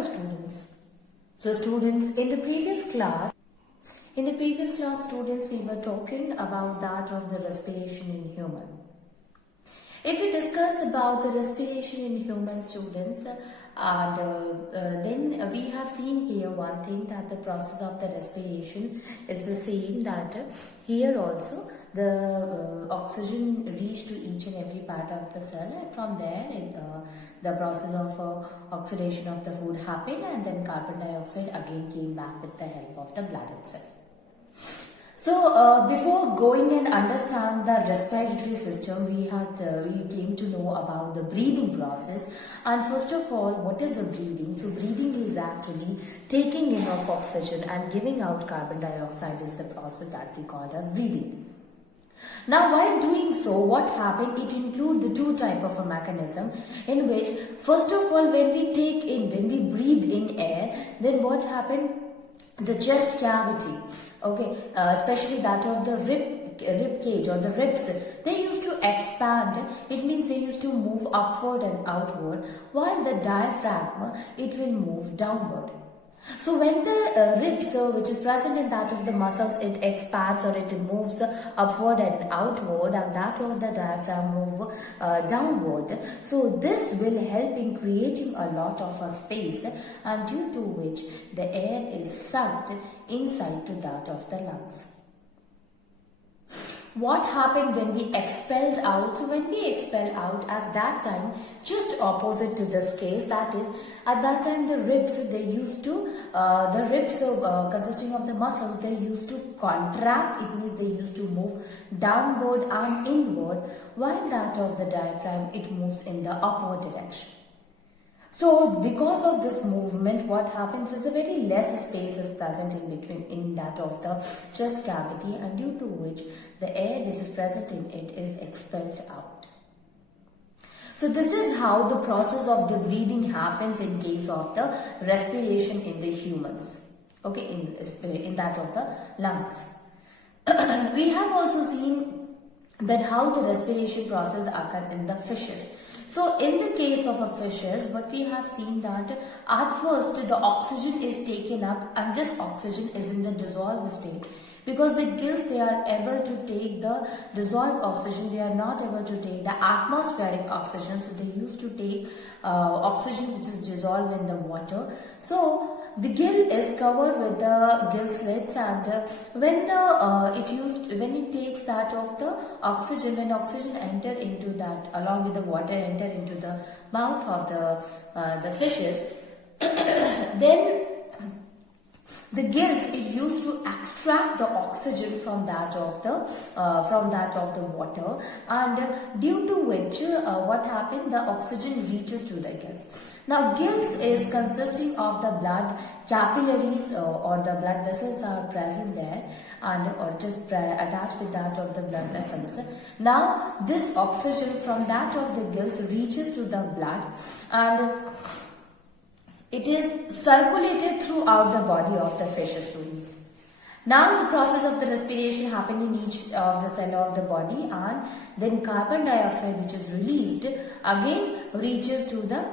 Hello students. So students, in the previous class students, we were talking about that of the respiration in human. If we discuss about the respiration in human students, then we have seen here one thing, that the process of the respiration is the same, that here also the oxygen reached to each and every part of the cell, and from there the process of oxidation of the food happened, and then carbon dioxide again came back with the help of the blood itself. So before going and understand the respiratory system, we came to know about the breathing process. And first of all, what is the breathing? So breathing is actually taking in of oxygen and giving out carbon dioxide is the process that we call as breathing. Now while doing so, what happened? It includes the two type of a mechanism, in which first of all when we breathe in air, then what happened? The chest cavity, okay, especially that of the rib cage or the ribs, they used to expand. It means they used to move upward and outward, while the diaphragm, it will move downward. So when the ribs, which is present in that of the muscles, it expands or it moves upward and outward, and that of the diaphragm move downward. So this will help in creating a lot of a space, and due to which the air is sucked inside to that of the lungs. What happened when we expelled out? So when we expel out, at that time, just opposite to this case, that is, at that time the ribs, consisting of the muscles, they used to contract. It means they used to move downward and inward, while that of the diaphragm, it moves in the upward direction. So because of this movement, what happened? There is a very less space is present in between in that of the chest cavity, and due to which the air which is present in it is expelled out. So this is how the process of the breathing happens in case of the respiration in the humans. Okay, in that of the lungs. We have also seen that how the respiration process occurs in the fishes. So in the case of a fishes, what we have seen that at first the oxygen is taken up, and this oxygen is in the dissolved state, because the gills, they are able to take the dissolved oxygen, they are not able to take the atmospheric oxygen, so they used to take oxygen which is dissolved in the water. So the gill is covered with the gill slits, and when it takes that of the oxygen, when oxygen enter into that along with the water enter into the mouth of the fishes, then the gills, it used to extract the oxygen from that of the water, and due to which what happened, the oxygen reaches to the gills. Now gills is consisting of the blood capillaries or the blood vessels are present there, and or just attached with that of the blood vessels. Now this oxygen from that of the gills reaches to the blood, and it is circulated throughout the body of the fish students. Now the process of the respiration happens in each of the cell of the body, and then carbon dioxide which is released again reaches to that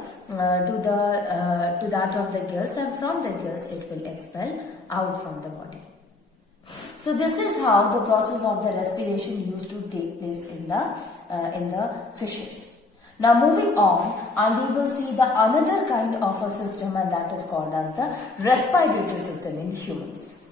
of the gills, and from the gills it will expel out from the body. So this is how the process of the respiration used to take place in the fishes. Now moving on, and we will see the another kind of a system, and that is called as the respiratory system in humans.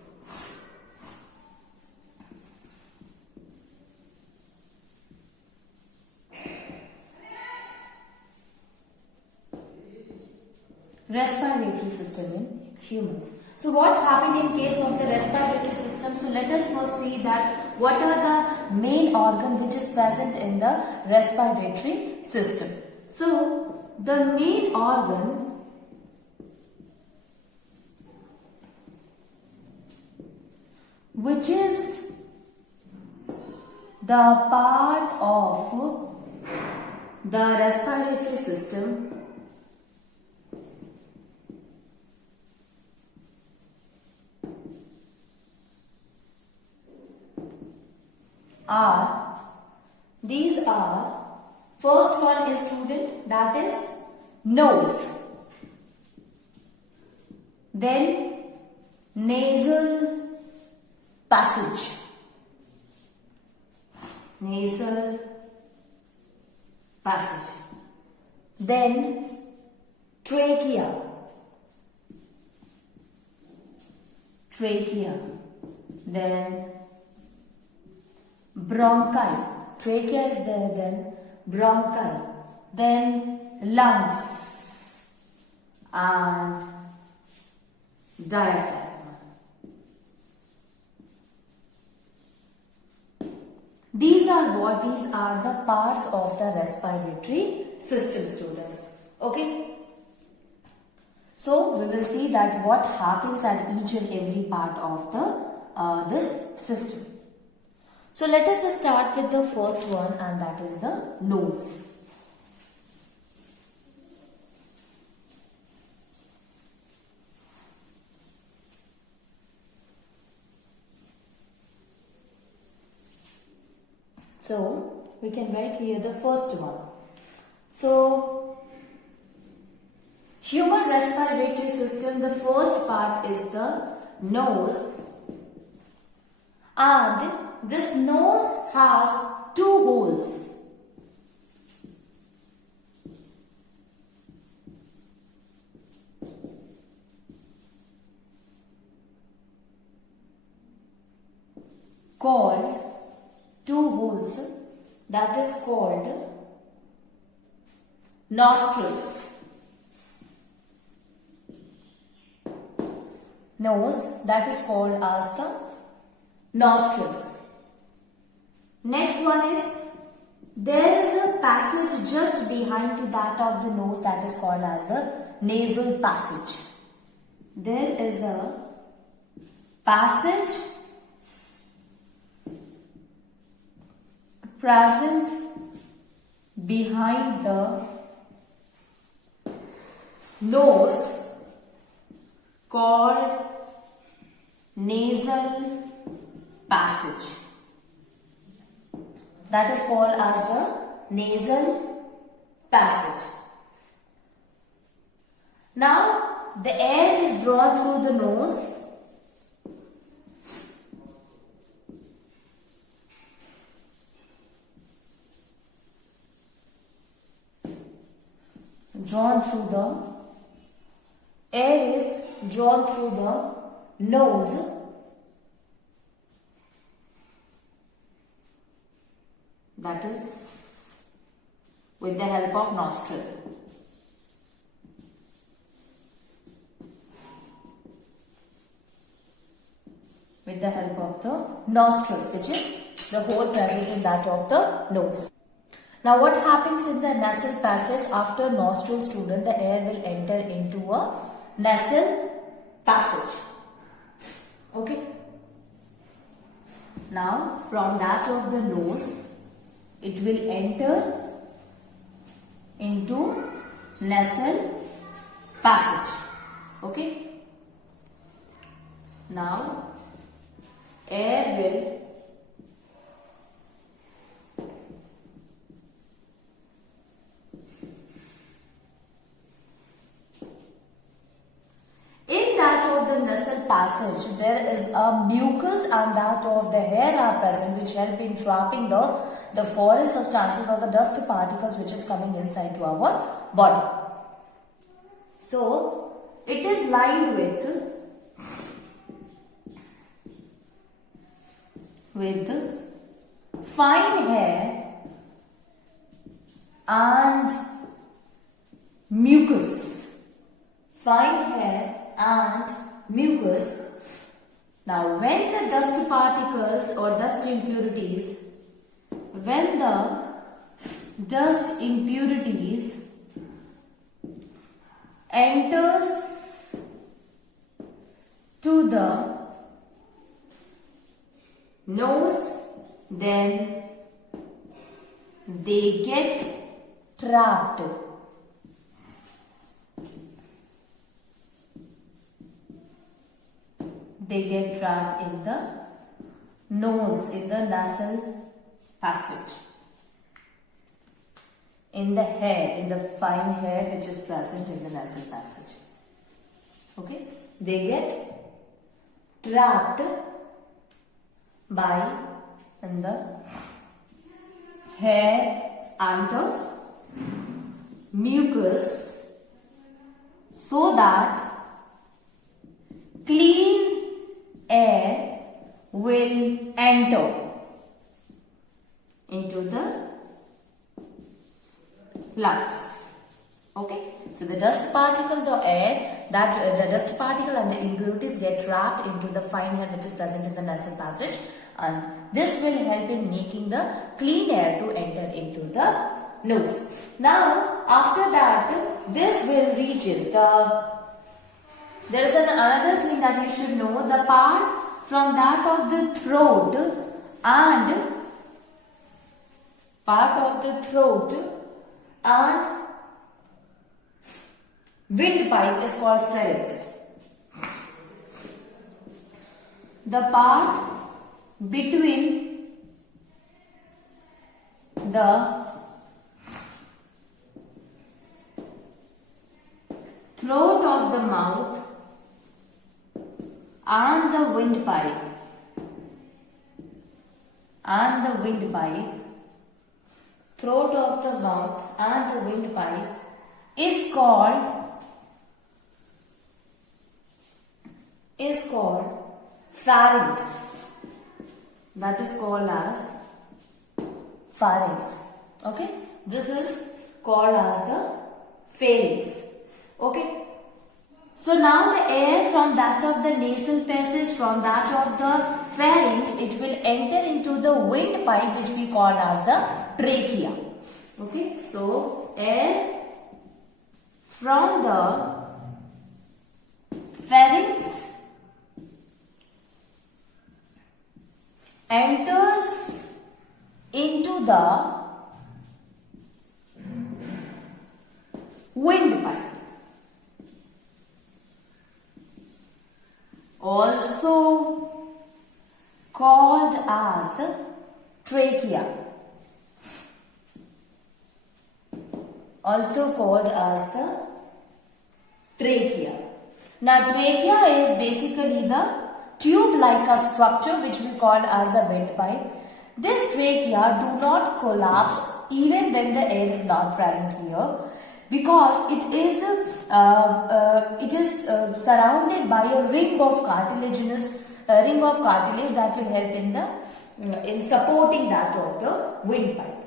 Respiratory system in humans. So what happened in case of the respiratory system? So let us first see that what are the main organ which is present in the respiratory system. So the main organ which is the part of the respiratory system these are, first one is student, that is nose. then nasal passage, nasal passage, then trachea, trachea, then bronchi, trachea is there, then bronchi, then lungs and diaphragm. These are the parts of the respiratory system, students. Okay. So we will see that what happens at each and every part of the this system. So let us start with the first one, and that is the nose. So we can write here the first one. So human respiratory system, the first part is the nose, and this nose has two holes. Called two holes, that is called nostrils. Nose, that is called as the nostrils. Next one is, there is a passage just behind to that of the nose, that is called as the nasal passage. There is a passage present behind the nose called nasal passage. That is called as the nasal passage. Now the air is drawn through the nose air is drawn through the nose that is with the help of nostril. With the help of the nostrils, which is the hole present in that of the nose. Now what happens in the nasal passage? After nostril, student, the air will enter into a nasal passage. Okay. Now from that of the nose, it will enter into nasal passage. Okay. Now air will nasal passage, there is a mucus and that of the hair are present, which help in trapping the foreign substances or the dust particles which is coming inside to our body. So it is lined with fine hair and mucus. Fine hair and mucus. Now when the dust particles or dust impurities, enters to the nose, then they get trapped. They get trapped in the nose, in the nasal passage, in the hair, in the fine hair which is present in the nasal passage. Okay, they get trapped by in the hair and the mucus, so that clean air will enter into the lungs. Okay, so the dust particle, the air, the dust particle and the impurities get trapped into the fine hair which is present in the nasal passage, and this will help in making the clean air to enter into the nose. Now, after that, this will reaches there is another thing that you should know, the part from that of the throat and windpipe is called pharynx. The part between the throat of the mouth and the windpipe throat of the mouth and the windpipe is called pharynx. That is called as pharynx. Okay, this is called as the pharynx. Okay, so now the air from that of the nasal passage, from that of the pharynx, it will enter into the windpipe which we call as the trachea. Okay, so air from the pharynx enters into the windpipe, also called as trachea. Also called as the trachea. Now trachea is basically the tube-like a structure which we call as the windpipe. This trachea do not collapse even when the air is not present here, because it is surrounded by a ring of cartilage that will help in supporting that of the windpipe.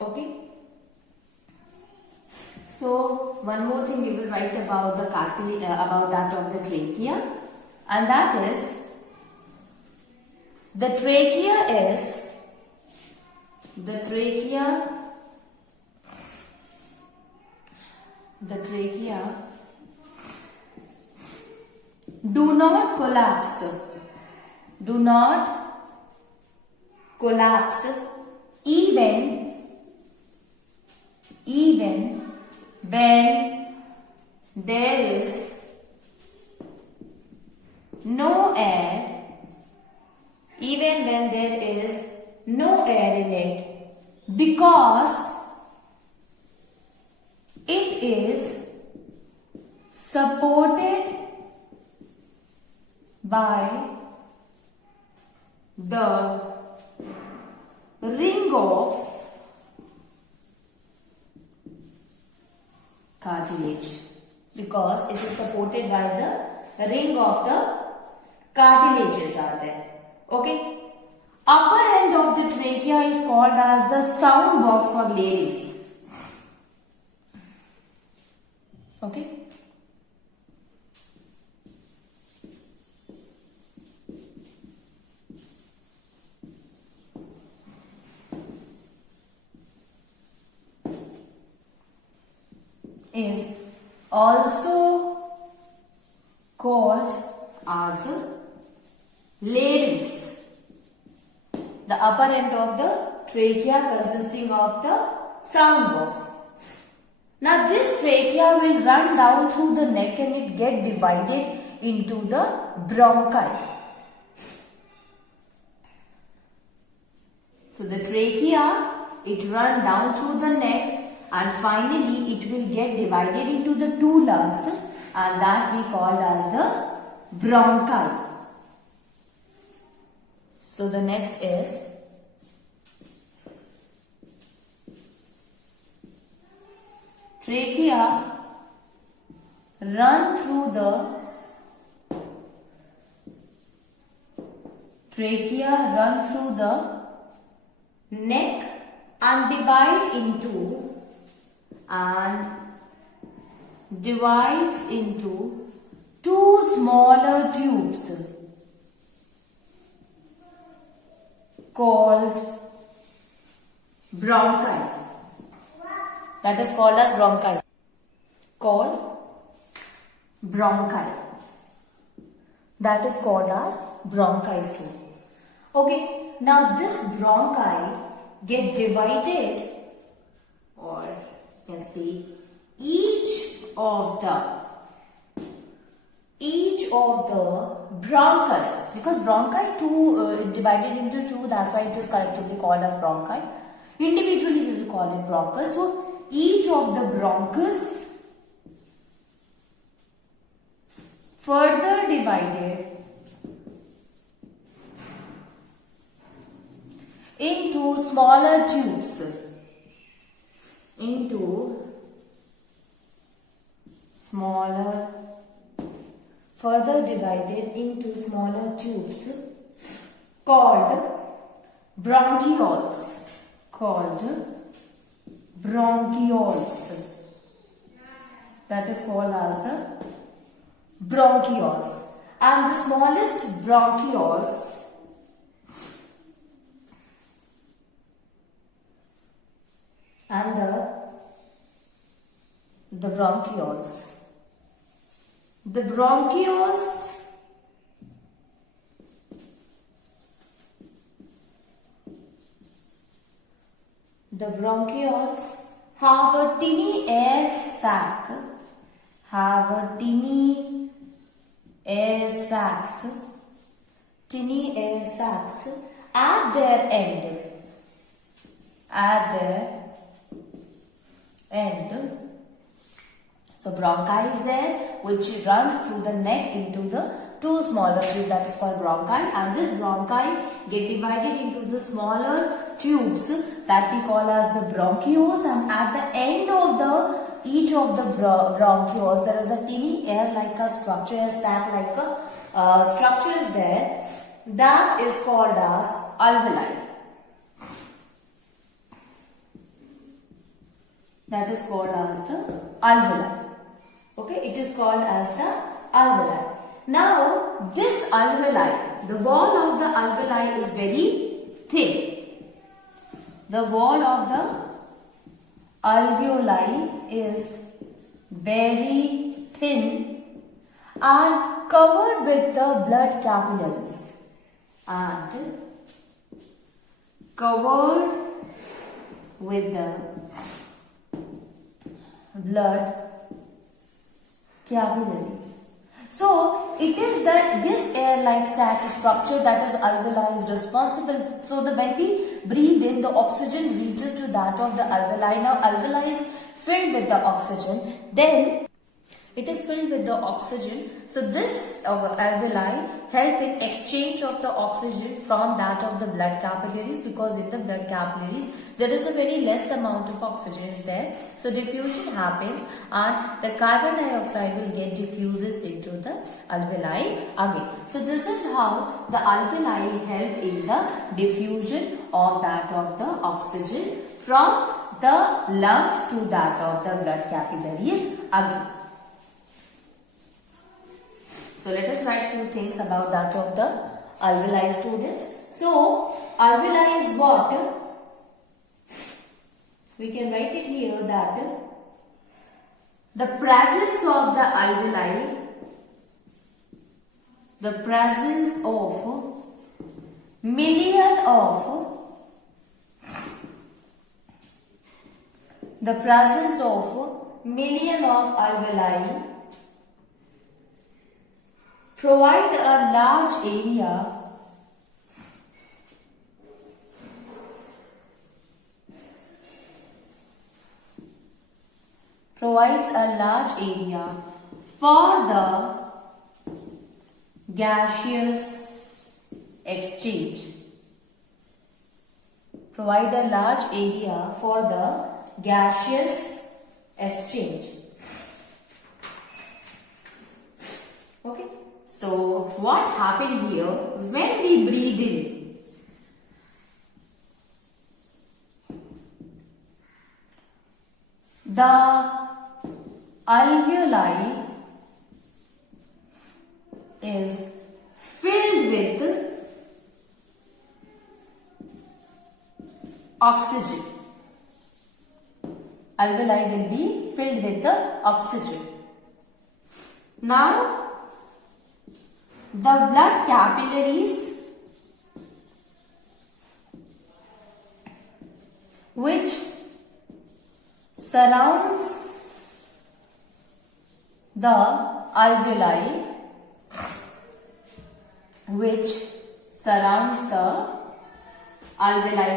Okay. So one more thing we will write about the cartilage, about that of the trachea, and that is the trachea do not collapse even when there is no air, in it, because it is supported by the ring of cartilage, because it is supported by the ring of the cartilages are there. Okay. Upper end of the trachea is called as the sound box for larynx. Okay. Is also called as larynx. The upper end of the trachea consisting of the sound box. Now this trachea will run down through the neck and it get divided into the bronchi. So the trachea, it run down through the neck and finally it will get divided into the two lungs, and that we called as the bronchi. So the next is trachea run through the neck and divides into two smaller tubes called bronchi. That is called as bronchi. That is called as bronchi, students. Okay, now this bronchi get divided, or you can see each of the bronchus, because bronchi divided into two, that's why it is collectively called as bronchi. Individually we will call it bronchus. So each of the bronchus further divided into smaller tubes, called bronchioles. That is called as the bronchioles. And the smallest bronchioles and the bronchioles. The bronchioles have a tiny air sac, at their end. So bronchi is there, which runs through the neck into the two smaller tubes, that is called bronchi, and this bronchi get divided into the smaller tubes that we call as the bronchioles, and at the end of each of the bronchioles there is a tiny air like a structure, a sac like a structure is there, that is called as alveoli. That is called as the alveoli. Okay, it is called as the alveoli. Now, this alveoli, the wall of the alveoli is very thin. The wall of the alveoli is very thin and covered with the blood capillaries. So it is this air-like sac structure, that is alveoli, is responsible. So when we breathe in, the oxygen reaches to that of the alveoli. Now alveoli is filled with the oxygen. Then it is filled with the oxygen. So this alveoli help in exchange of the oxygen from that of the blood capillaries, because in the blood capillaries there is a very less amount of oxygen is there. So diffusion happens and the carbon dioxide will get diffuses into the alveoli again. So this is how the alveoli help in the diffusion of that of the oxygen from the lungs to that of the blood capillaries again. So let us write few things about that of the alveoli, students. So alveoli is what? We can write it here that the presence of the alveoli, the presence of million of alveoli provide a large area for the gaseous exchange. Provide a large area for the gaseous exchange. Okay. So what happened here when we breathe in? The alveoli is filled with oxygen. Alveoli will be filled with the oxygen. Now, the blood capillaries which surrounds the alveoli,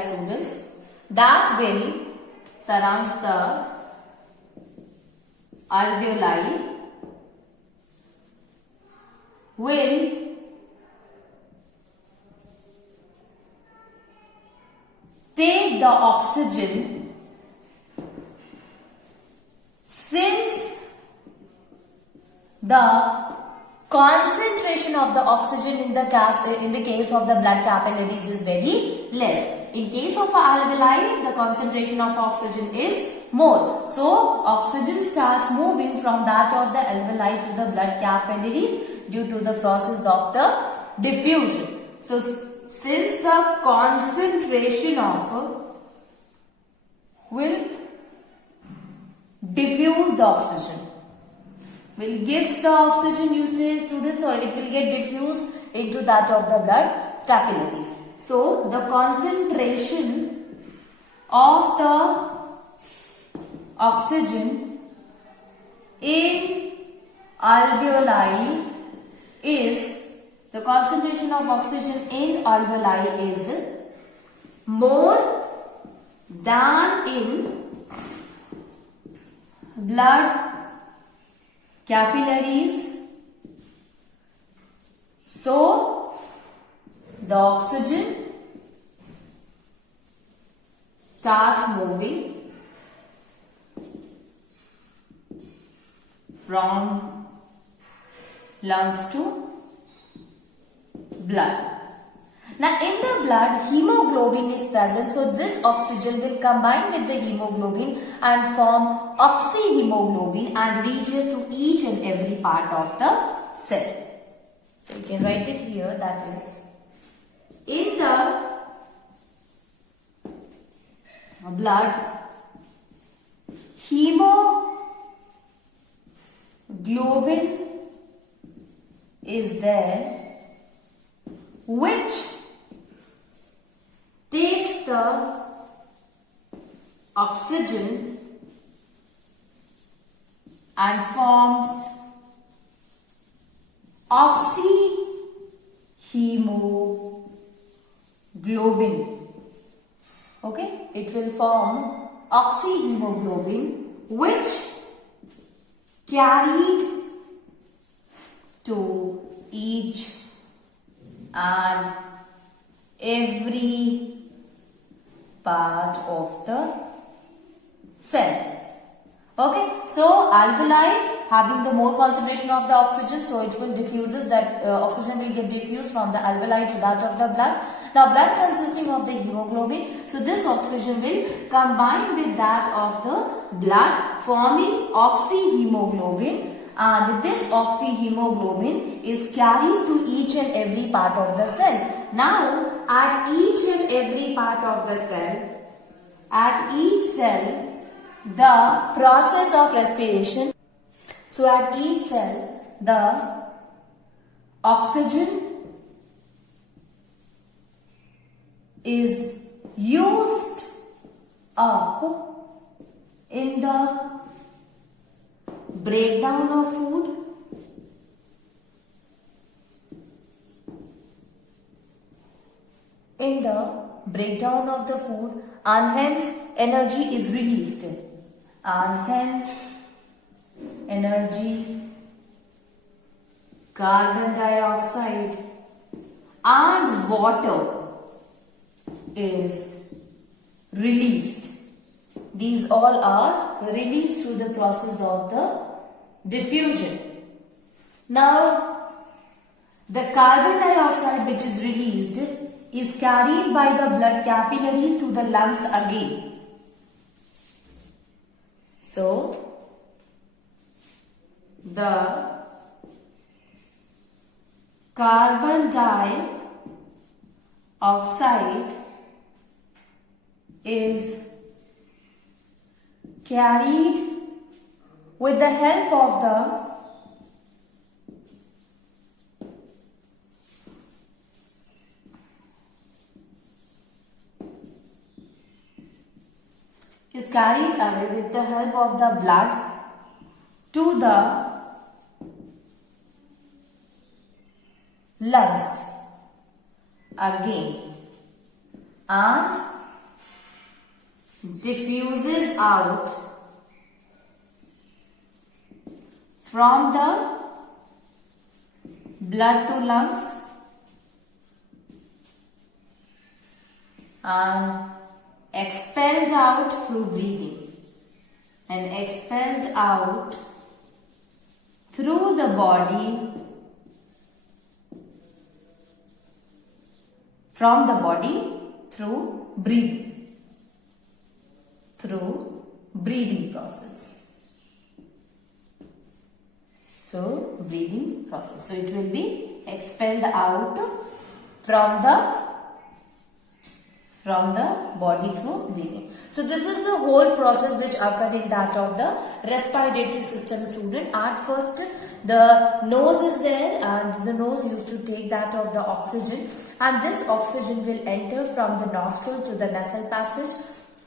students, that will surrounds the alveoli will take the oxygen since the concentration of the oxygen in the case of the blood capillaries is very less. In case of alveoli, the concentration of oxygen is more. So, oxygen starts moving from that of the alveoli to the blood capillaries due to the process of the diffusion. So, since the concentration of will diffuse the oxygen, will gives the oxygen, you say students, or it will get diffused into that of the blood capillaries. So, the concentration of the oxygen in alveoli is, the concentration of oxygen in alveoli is more than in blood capillaries. So, the oxygen starts moving from lungs to blood. Now, in the blood, hemoglobin is present. So, this oxygen will combine with the hemoglobin and form oxyhemoglobin and reaches to each and every part of the cell. So, you can write it here, that is, in the blood, hemoglobin is there, which takes the oxygen and forms oxyhemoglobin. Okay, it will form oxyhemoglobin, which carried to each and every part of the cell. Okay, so alveoli having the more concentration of the oxygen, so it will diffuses, that oxygen will get diffused from the alveoli to that of the blood. Now, blood consisting of the hemoglobin, so this oxygen will combine with that of the blood, forming oxyhemoglobin, and this oxyhemoglobin is carried to each and every part of the cell. Now, at each and every part of the cell, at each cell, the process of respiration. So, at each cell, the oxygen is used up in the breakdown of food, in the breakdown of the food, and hence energy is released, and hence energy carbon dioxide and water is released. These all are released through the process of the diffusion. Now, the carbon dioxide which is released is carried by the blood capillaries to the lungs again. So, the carbon dioxide is carried with the help of the blood to the lungs again and diffuses out from the blood to lungs and expelled out through breathing and expelled out through the body, from the body through breathing process. So, breathing process. So, it will be expelled out from the body through breathing. So, this is the whole process which occurred in that of the respiratory system, student. At first, the nose is there and the nose used to take that of the oxygen, and this oxygen will enter from the nostril to the nasal passage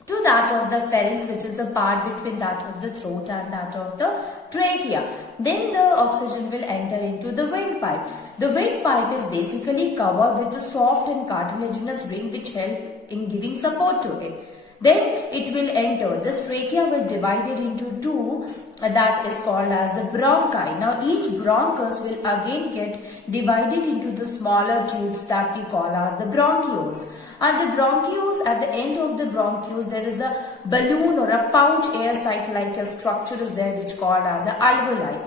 to that of the pharynx, which is the part between that of the throat and that of the trachea. Then the oxygen will enter into the windpipe. The windpipe is basically covered with a soft and cartilaginous ring which help in giving support to it. Then it will enter. This trachea will divide it into two, that is called as the bronchi. Now each bronchus will again get divided into the smaller tubes that we call as the bronchioles. And the bronchioles, at the end of the bronchioles, there is a balloon or a pouch air sac like a structure is there which called as the alveoli.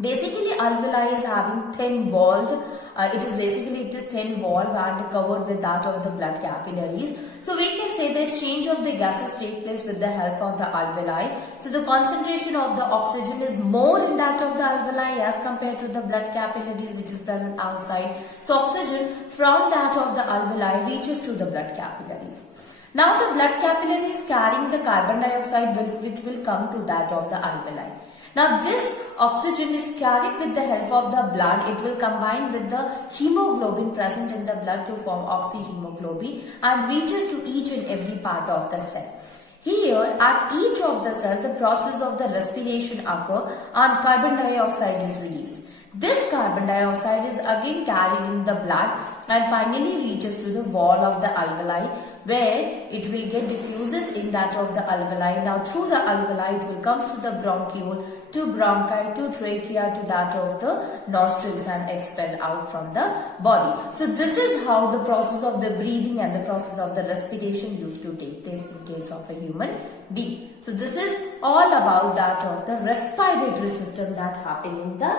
Basically, alveoli is having thin walled. It is thin walled and covered with that of the blood capillaries. So we can say that change of the gases take place with the help of the alveoli. So the concentration of the oxygen is more in that of the alveoli as compared to the blood capillaries which is present outside. So oxygen from that of the alveoli reaches to the blood capillaries. Now the blood capillaries carrying the carbon dioxide which will come to that of the alveoli. Now this oxygen is carried with the help of the blood. It will combine with the hemoglobin present in the blood to form oxyhemoglobin and reaches to each and every part of the cell. Here at each of the cell, the process of the respiration occur and carbon dioxide is released. This carbon dioxide is again carried in the blood and finally reaches to the wall of the alveoli, where it will get diffuses in that of the alveoli. Now through the alveoli it will come to the bronchiole, to bronchi, to trachea, to that of the nostrils and expelled out from the body. So this is how the process of the breathing and the process of the respiration used to take place in case of a human being. So this is all about that of the respiratory system that happen in the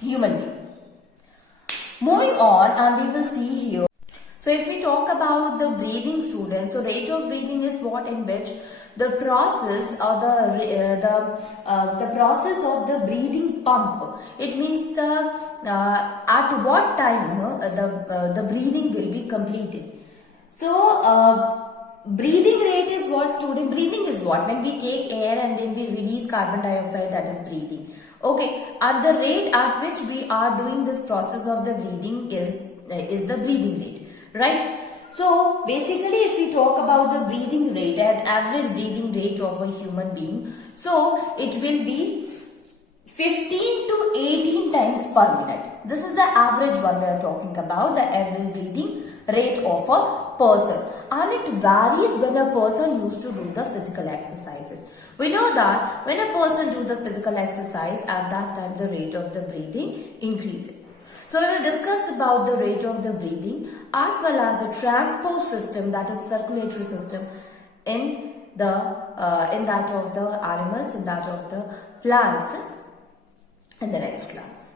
human being. Moving on, and we will see here. So if we talk about the breathing, students, so rate of breathing is what in which the process or the process of the breathing pump. It means the at what time the breathing will be completed. So breathing rate is what, student? Breathing is what? When we take air and then we release carbon dioxide, that is breathing. Okay, at the rate at which we are doing this process of the breathing is the breathing rate, right? So basically if we talk about the breathing rate and average breathing rate of a human being, so it will be 15 to 18 times per minute. This is the average one we are talking about, the average breathing rate of a person. And it varies when a person used to do the physical exercises. We know that when a person do the physical exercise, at that time the rate of the breathing increases. So we will discuss about the rate of the breathing as well as the transport system, that is circulatory system, in that of the animals, in that of the plants in the next class.